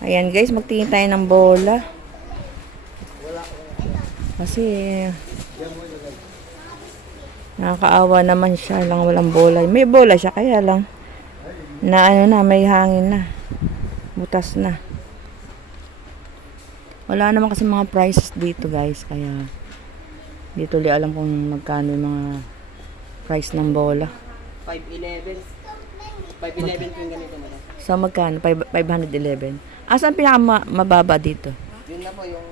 Ayan guys, magtingin tayo ng bola. Kasi nakakaawa naman siya lang walang bola. May bola siya kaya lang na ano na may hangin na. Butas na. Wala naman kasi mga prices dito guys kaya dito li alam kung magkano yung mga price ng bola. 511. 511 po yung ganito na. So magkano? Five- 511. Asan pinaka ma- mababa dito? Yun na po yung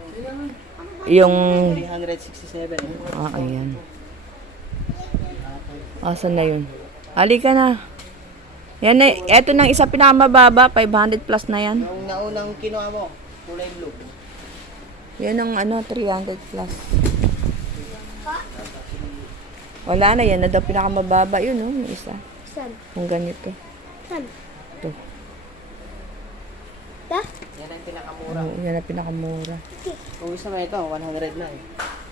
Yung 367. Ah, ayan. Asan na yun? Halika na. Yan na, eto nang isa pinakamababa, 500 plus na yan. Yung naunang kinuha mo, kulay blue. Yan ang ano, 300 plus. Wala na, yan na daw pinakamababa. Yun, oh, may isa. Saan? Kung ganito. Saan? Ito. Yan ang pinakamura. Oh, yan ang pinakamura. Kung gusto mo ito, 100 na eh.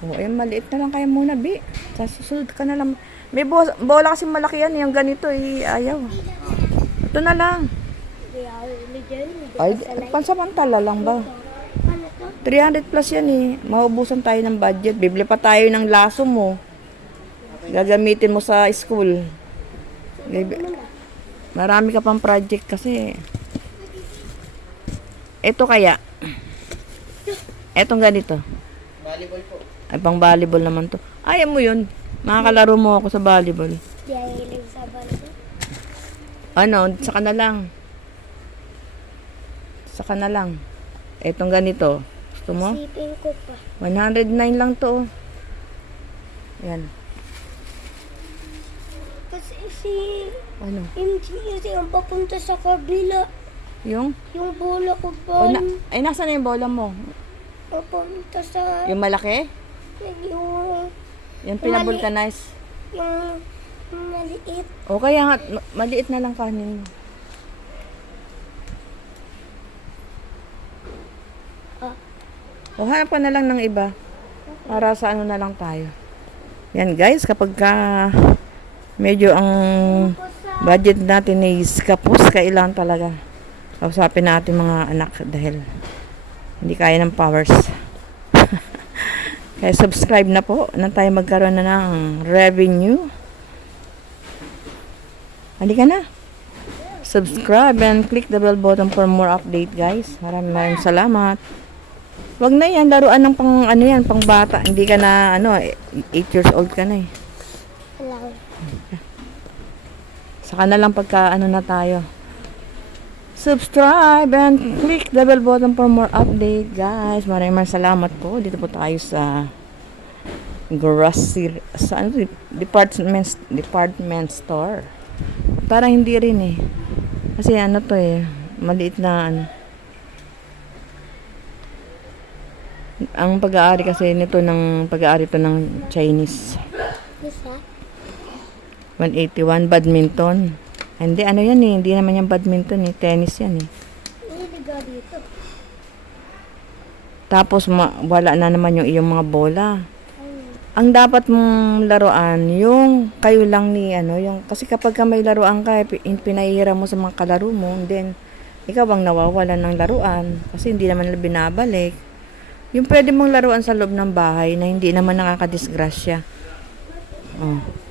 Oh, ayun, maliit na lang kaya muna, Bi. Sa susunod ka na lang. May bo- bola kasi malaki yan, yung ganito, eh, ayaw. Ito na lang. Ay, pansamantala lang ba? Ano to? 300 plus yan eh. Maubusan tayo ng budget. Bibili pa tayo ng laso mo. Gagamitin mo sa school. Marami ka pang project kasi. Ito kaya. Etong ganito. Volleyball po. Ay, pang volleyball naman to. Ayaw mo yun. Makakalaro mo ako sa volleyball. Hindi ako hilig sa balto. Ano, saka na lang. Saka na lang. Etong ganito. Gusto mo? Sipin ko pa. 109 lang to. oh. Yan. Kasi si Ano? MG kasi ang papunta sa kabila. Yung? Yung bola ko pa. na, ay, nasa na yung bola mo? Papunta sa... Yung malaki? Yung... Yung pinabulkanize? Yung... Maliit. O kaya nga, ma- maliit na lang kanin mo. Ah. O hanap ka na lang ng iba. Para sa ano na lang tayo. Yan guys, kapag ka medyo ang budget natin is kapos, kailangan talaga kausapin natin mga anak dahil hindi kaya ng powers. Kaya subscribe na po na tayo magkaroon na ng revenue. Halika na. Subscribe and click the bell button for more update guys. Maraming maraming salamat. Wag na yan, laruan ng pang ano yan, pang bata. Hindi ka na ano, 8 years old ka na eh. Saka na lang pagka ano na tayo. Subscribe and click the bell button for more update, guys. Maraming maraming salamat po. Dito po tayo sa grocery sa ano department department store. Parang hindi rin eh. Kasi ano to eh, maliit na ano. Ang pag-aari kasi nito ng pag-aari to ng Chinese. Isa? 181 badminton. Hindi, ano yan eh. Hindi naman yung badminton eh. Tennis yan eh. Hilig ako dito. Tapos ma- wala na naman yung iyong mga bola. Ang dapat mong laruan, yung kayo lang ni ano, yung kasi kapag ka may laruan ka, in- pinahihira mo sa mga kalaro mo, then ikaw bang nawawalan ng laruan kasi hindi naman binabalik. Yung pwede mong laruan sa loob ng bahay na hindi naman nakakadisgrasya. Oh.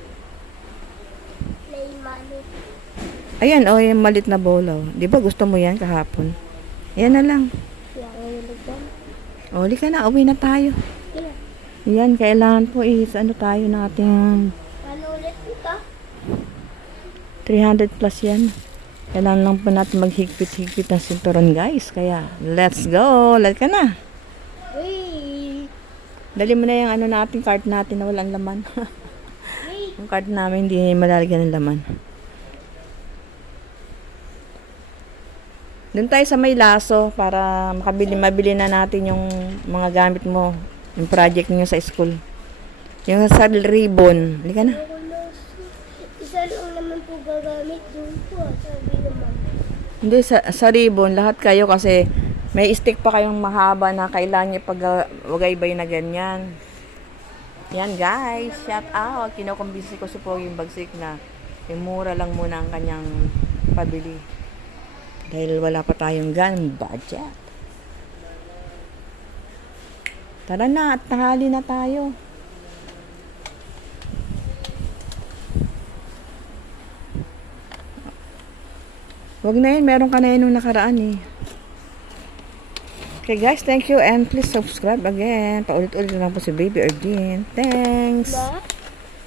Ayan, oh, yung malit na bola. oh. Di ba gusto mo yan kahapon? Yan na lang. O, Oh, ka na, uwi na tayo. Yan, kailangan po is ano tayo ng ating ano ulit ito? 300 plus yan. Kailangan lang po natin maghigpit-higpit ng sinturon guys. Kaya, let's go! Let ka na. Wait! Dali mo na yung ano natin, cart natin na walang laman. Yung cart namin hindi malalagyan ng laman. Doon tayo sa may laso para makabili, mabili na natin yung mga gamit mo, yung project niyo sa school. Yung sa ribbon. Halika na. Isa lang naman po gagamit doon po. ah, Sabi naman. Hindi, sa, sa ribbon, lahat kayo kasi may stick pa kayong mahaba na kailangan nyo pag wagaybay na ganyan. Yan guys, shout out. Kinukumbisi ko si Pogi yung bagsik na yung mura lang muna ang kanyang pabili. Dahil wala pa tayong ganong budget. Tara na at tanghali na tayo. Wag na yun, meron ka na yun nung nakaraan eh. Okay guys, thank you and please subscribe again. Paulit-ulit na lang po si Baby Erdin. Thanks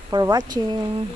for watching.